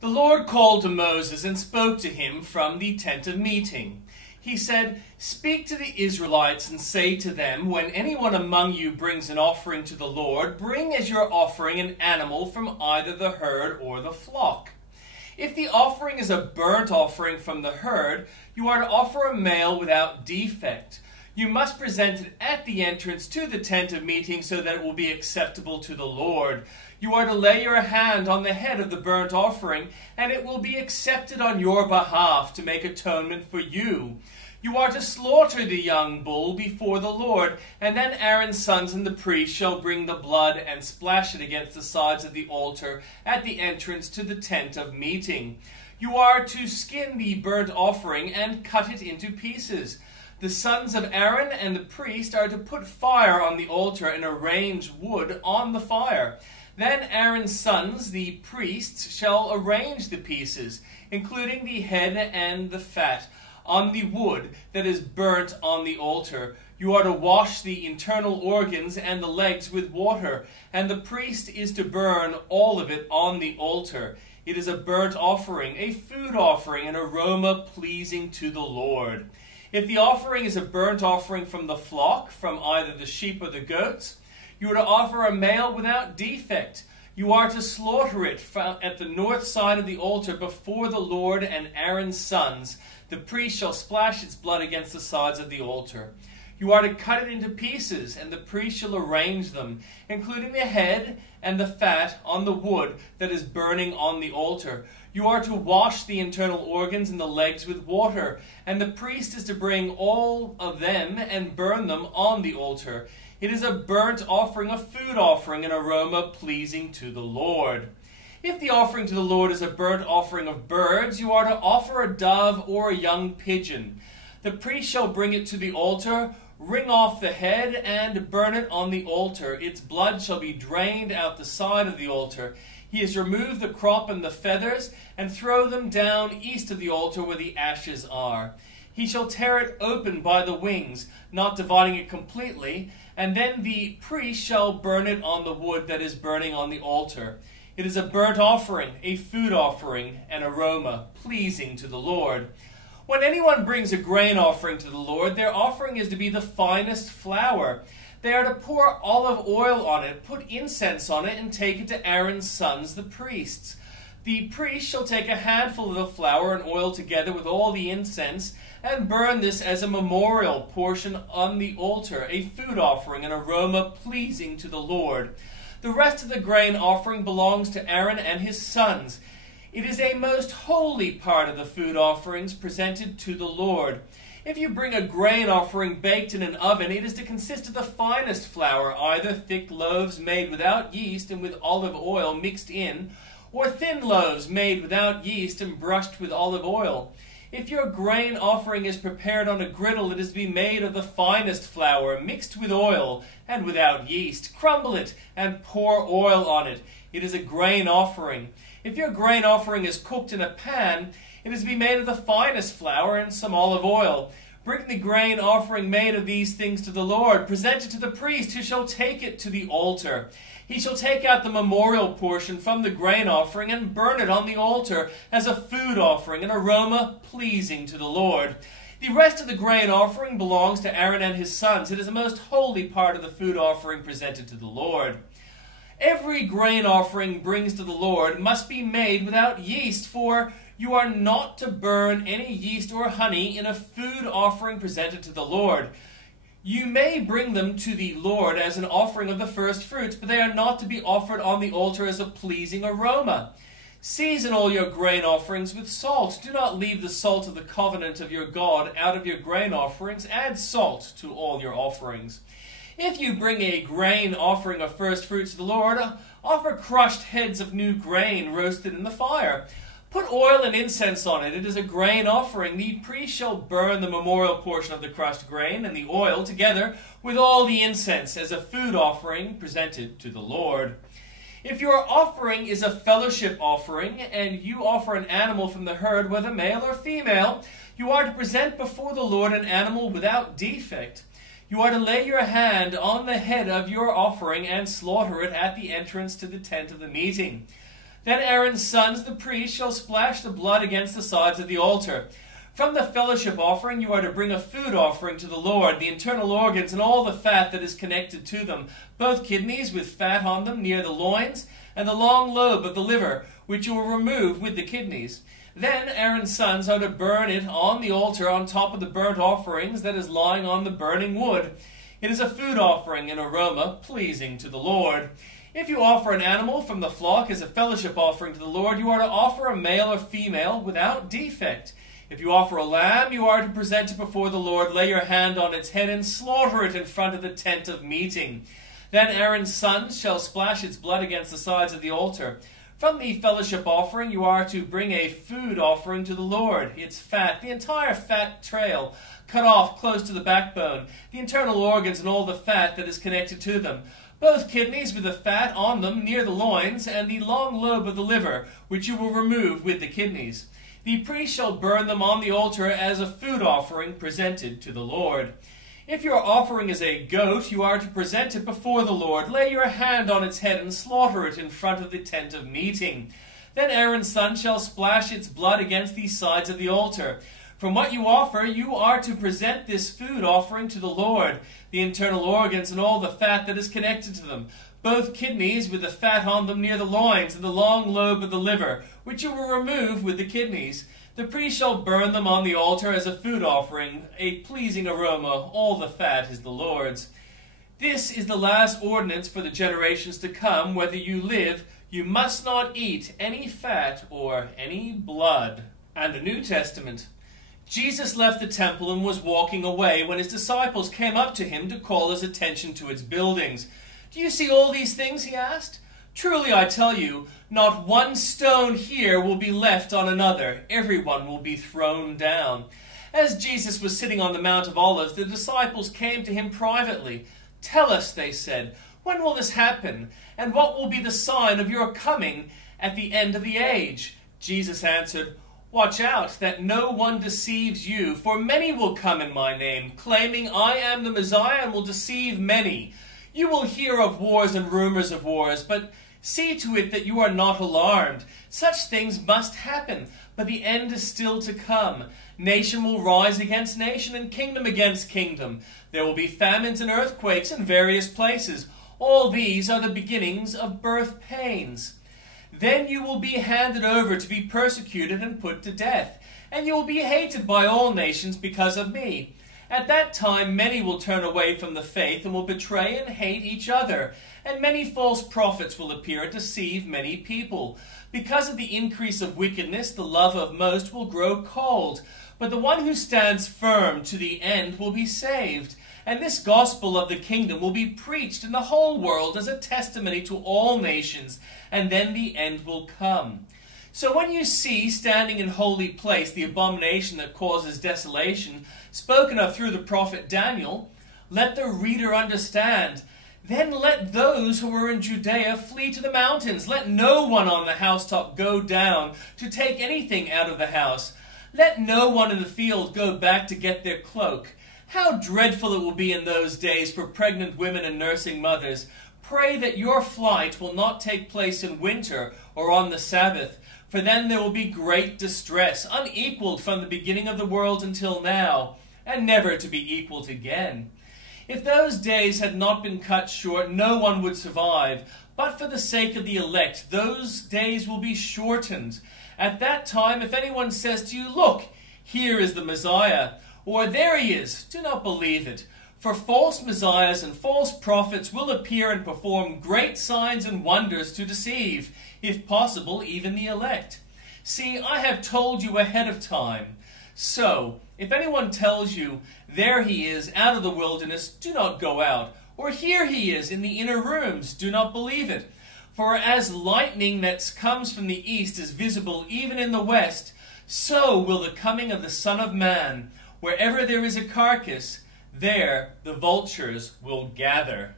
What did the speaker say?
The Lord called to Moses and spoke to him from the tent of meeting. He said, "Speak to the Israelites and say to them, when anyone among you brings an offering to the Lord, bring as your offering an animal from either the herd or the flock. If the offering is a burnt offering from the herd, you are to offer a male without defect. You must present it at the entrance to the tent of meeting so that it will be acceptable to the Lord. You are to lay your hand on the head of the burnt offering, and it will be accepted on your behalf to make atonement for you. You are to slaughter the young bull before the Lord, and then Aaron's sons and the priest shall bring the blood and splash it against the sides of the altar at the entrance to the tent of meeting. You are to skin the burnt offering and cut it into pieces. The sons of Aaron and the priest are to put fire on the altar and arrange wood on the fire. Then Aaron's sons, the priests, shall arrange the pieces, including the head and the fat, on the wood that is burnt on the altar. You are to wash the internal organs and the legs with water, and the priest is to burn all of it on the altar. It is a burnt offering, a food offering, an aroma pleasing to the Lord. If the offering is a burnt offering from the flock, from either the sheep or the goats, you are to offer a male without defect. You are to slaughter it at the north side of the altar before the Lord and Aaron's sons. The priest shall splash its blood against the sides of the altar. You are to cut it into pieces, and the priest shall arrange them, including the head and the fat on the wood that is burning on the altar. You are to wash the internal organs and the legs with water, and the priest is to bring all of them and burn them on the altar. It is a burnt offering, a food offering, an aroma pleasing to the Lord. If the offering to the Lord is a burnt offering of birds, you are to offer a dove or a young pigeon. The priest shall bring it to the altar, wring off the head, and burn it on the altar. Its blood shall be drained out the side of the altar. He is to remove the crop and the feathers, and throw them down east of the altar where the ashes are. He shall tear it open by the wings, not dividing it completely, and then the priest shall burn it on the wood that is burning on the altar. It is a burnt offering, a food offering, an aroma pleasing to the Lord. When anyone brings a grain offering to the Lord, their offering is to be the finest flour. They are to pour olive oil on it, put incense on it, and take it to Aaron's sons, the priests. The priest shall take a handful of the flour and oil together with all the incense, and burn this as a memorial portion on the altar, a food offering, an aroma pleasing to the Lord. The rest of the grain offering belongs to Aaron and his sons. It is a most holy part of the food offerings presented to the Lord. If you bring a grain offering baked in an oven, it is to consist of the finest flour, either thick loaves made without yeast and with olive oil mixed in, or thin loaves made without yeast and brushed with olive oil. If your grain offering is prepared on a griddle, it is to be made of the finest flour, mixed with oil and without yeast. Crumble it and pour oil on it. It is a grain offering. If your grain offering is cooked in a pan, it is to be made of the finest flour and some olive oil. Bring the grain offering made of these things to the Lord. Present it to the priest, who shall take it to the altar. He shall take out the memorial portion from the grain offering and burn it on the altar as a food offering, an aroma pleasing to the Lord. The rest of the grain offering belongs to Aaron and his sons. It is a most holy part of the food offering presented to the Lord. Every grain offering brings to the Lord must be made without yeast, for you are not to burn any yeast or honey in a food offering presented to the Lord. You may bring them to the Lord as an offering of the first fruits, but they are not to be offered on the altar as a pleasing aroma. Season all your grain offerings with salt. Do not leave the salt of the covenant of your God out of your grain offerings. Add salt to all your offerings. If you bring a grain offering of first fruits to the Lord, offer crushed heads of new grain roasted in the fire. Put oil and incense on it. It is a grain offering. The priest shall burn the memorial portion of the crushed grain and the oil together with all the incense as a food offering presented to the Lord. If your offering is a fellowship offering, and you offer an animal from the herd, whether male or female, you are to present before the Lord an animal without defect. You are to lay your hand on the head of your offering and slaughter it at the entrance to the tent of the meeting. Then Aaron's sons, the priests, shall splash the blood against the sides of the altar. From the fellowship offering you are to bring a food offering to the Lord, the internal organs and all the fat that is connected to them, both kidneys with fat on them near the loins, and the long lobe of the liver, which you will remove with the kidneys. Then Aaron's sons are to burn it on the altar on top of the burnt offerings that is lying on the burning wood. It is a food offering, an aroma pleasing to the Lord. If you offer an animal from the flock as a fellowship offering to the Lord, you are to offer a male or female without defect. If you offer a lamb, you are to present it before the Lord, lay your hand on its head, and slaughter it in front of the tent of meeting. Then Aaron's sons shall splash its blood against the sides of the altar. From the fellowship offering you are to bring a food offering to the Lord. Its fat, the entire fat trail, cut off close to the backbone, the internal organs and all the fat that is connected to them, both kidneys with the fat on them near the loins, and the long lobe of the liver, which you will remove with the kidneys. The priest shall burn them on the altar as a food offering presented to the Lord. If your offering is a goat, you are to present it before the Lord. Lay your hand on its head and slaughter it in front of the tent of meeting. Then Aaron's son shall splash its blood against the sides of the altar. From what you offer, you are to present this food offering to the Lord, the internal organs and all the fat that is connected to them, both kidneys with the fat on them near the loins, and the long lobe of the liver, which you will remove with the kidneys. The priest shall burn them on the altar as a food offering, a pleasing aroma. All the fat is the Lord's. This is the last ordinance for the generations to come. Whether you live, you must not eat any fat or any blood. And the New Testament. Jesus left the temple and was walking away when his disciples came up to him to call his attention to its buildings. "Do you see all these things?" he asked. "Truly I tell you, not one stone here will be left on another. Everyone will be thrown down." As Jesus was sitting on the Mount of Olives, the disciples came to him privately. "Tell us," they said, "when will this happen? And what will be the sign of your coming at the end of the age?" Jesus answered, "Watch out that no one deceives you, for many will come in my name, claiming I am the Messiah, and will deceive many. You will hear of wars and rumors of wars, but see to it that you are not alarmed. Such things must happen, but the end is still to come. Nation will rise against nation, and kingdom against kingdom. There will be famines and earthquakes in various places. All these are the beginnings of birth pains. Then you will be handed over to be persecuted and put to death, and you will be hated by all nations because of me. At that time many will turn away from the faith and will betray and hate each other, and many false prophets will appear and deceive many people. Because of the increase of wickedness, the love of most will grow cold, but the one who stands firm to the end will be saved. And this gospel of the kingdom will be preached in the whole world as a testimony to all nations, and then the end will come. So when you see standing in holy place the abomination that causes desolation, spoken of through the prophet Daniel, let the reader understand. Then let those who are in Judea flee to the mountains. Let no one on the housetop go down to take anything out of the house. Let no one in the field go back to get their cloak. How dreadful it will be in those days for pregnant women and nursing mothers. Pray that your flight will not take place in winter or on the Sabbath, for then there will be great distress, unequaled from the beginning of the world until now, and never to be equaled again. If those days had not been cut short, no one would survive. But for the sake of the elect, those days will be shortened. At that time, if anyone says to you, "Look, here is the Messiah," or "There he is," do not believe it. For false messiahs and false prophets will appear and perform great signs and wonders to deceive, if possible, even the elect. See, I have told you ahead of time. So, if anyone tells you, "There he is, out of the wilderness," do not go out. Or, "Here he is, in the inner rooms," do not believe it. For as lightning that comes from the east is visible even in the west, so will the coming of the Son of Man. Wherever there is a carcass, there the vultures will gather.